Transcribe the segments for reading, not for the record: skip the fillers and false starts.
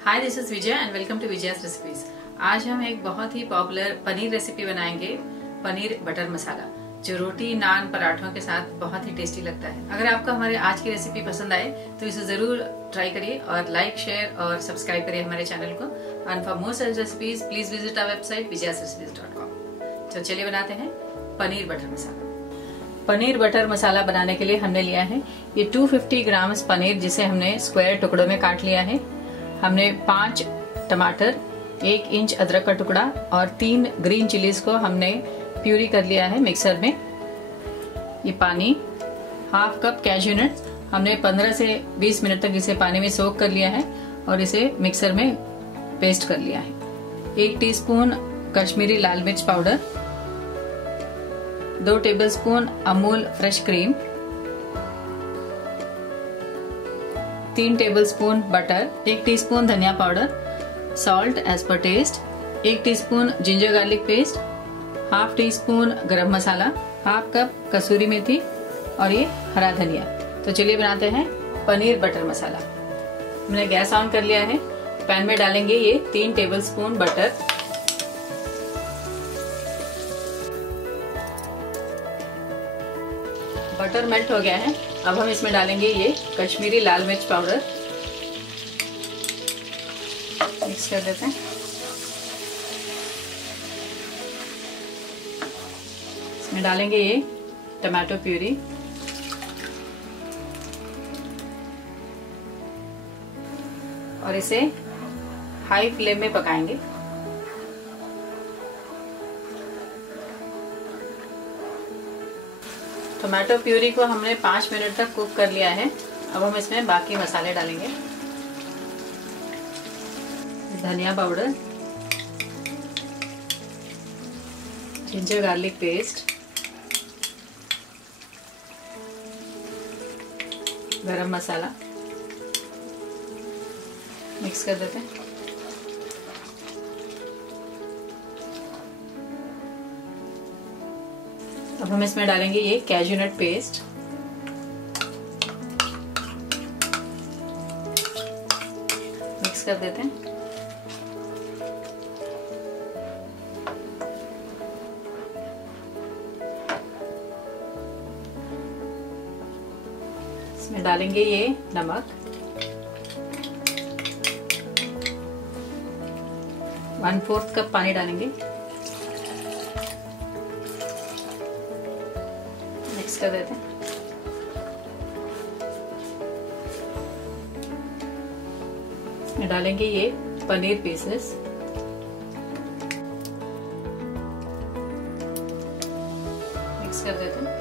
Hi, this is Vijay and welcome to Vijaya's recipes. आज हम एक बहुत ही पॉपुलर पनीर रेसिपी बनाएंगे, पनीर बटर मसाला, जो रोटी, नान, पराठों के साथ बहुत ही टेस्टी लगता है। अगर आपको हमारे आज की रेसिपी पसंद आए तो इसे जरूर ट्राई करिए और लाइक, शेयर और सब्सक्राइब करिए हमारे चैनल को। And for more such recipes please visit our website vijayasrecipes.com। तो चलिए बनाते हैं पनीर बटर मसाला। पनीर बटर मसाला बनाने के लिए हमने लिया है ये 250 ग्राम पनीर, जिसे हमने स्क्वायर टुकड़ों में काट लिया है। हमने 5 टमाटर, 1 इंच अदरक का टुकड़ा और 3 ग्रीन चिलीज को हमने प्यूरी कर लिया है मिक्सर में। ये पानी, हाफ कप कैश्यू नट्स, हमने 15 से 20 मिनट तक इसे पानी में सोक कर लिया है और इसे मिक्सर में पेस्ट कर लिया है। 1 टीस्पून कश्मीरी लाल मिर्च powder, 2 tablespoon Amul fresh cream, 3 tablespoon butter, 1 teaspoon धनिया powder, salt as per taste, 1 teaspoon ginger garlic paste, half teaspoon garam masala, half cup कसूरी मेथी और ये हरा धनिया। तो चलिए बनाते हैं पनीर बटर मसाला। हमने गैस ऑन कर लिया है। पैन में डालेंगे ये 3 टेबलस्पून बटर, बटर मेल्ट हो गया है। अब हम इसमें डालेंगे ये कश्मीरी लाल मिर्च पाउडर, मिक्स कर देते हैं। इसमें डालेंगे ये टमाटो प्यूरी, और इसे हाई फ्लेम में पकाएंगे। टमाटो प्यूरी को हमने 5 मिनट तक कुक कर लिया है। अब हम इसमें बाकी मसाले डालेंगे। धनिया पाउडर, जिंजर गार्लिक पेस्ट, गरम मसाला, मिक्स कर देते हैं। अब हम इसमें डालेंगे ये कैश्यू नट पेस्ट, मिक्स कर देते हैं। इसमें डालेंगे ये नमक, 1/4 कप पानी डालेंगे, मिक्स कर देते हैं। इसमें डालेंगे ये पनीर पीसेस, मिक्स कर देते हैं।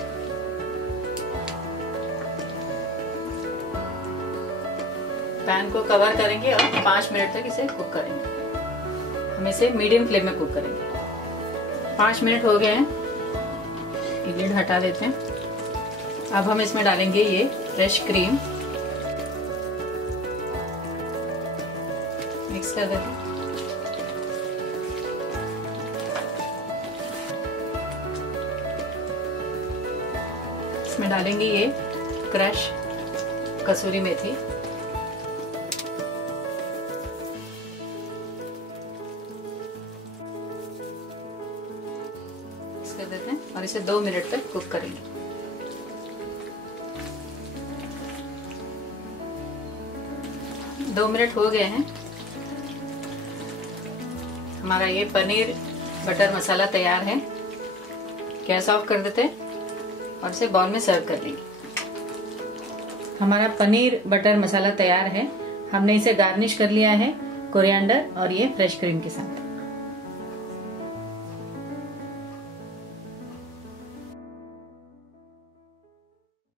पैन को कवर करेंगे और 5 मिनट तक इसे कुक करेंगे। हम इसे मीडियम फ्लेम में कुक करेंगे। 5 मिनट हो गए हैं, लिड हटा देते हैं। अब हम इसमें डालेंगे ये फ्रेश क्रीम, मिक्स कर देते हैं। इसमें डालेंगे ये क्रश कसूरी मेथी, मिक्स कर देते हैं और इसे 2 मिनट तक कुक करेंगे। दो मिनट हो गए हैं। हमारा ये पनीर बटर मसाला तैयार है। गैस ऑफ कर देते हैं और इसे बाउल में सर्व कर लेंगे। हमारा पनीर बटर मसाला तैयार है। हमने इसे गार्निश कर लिया है कोरिएंडर और ये फ्रेश क्रीम के साथ।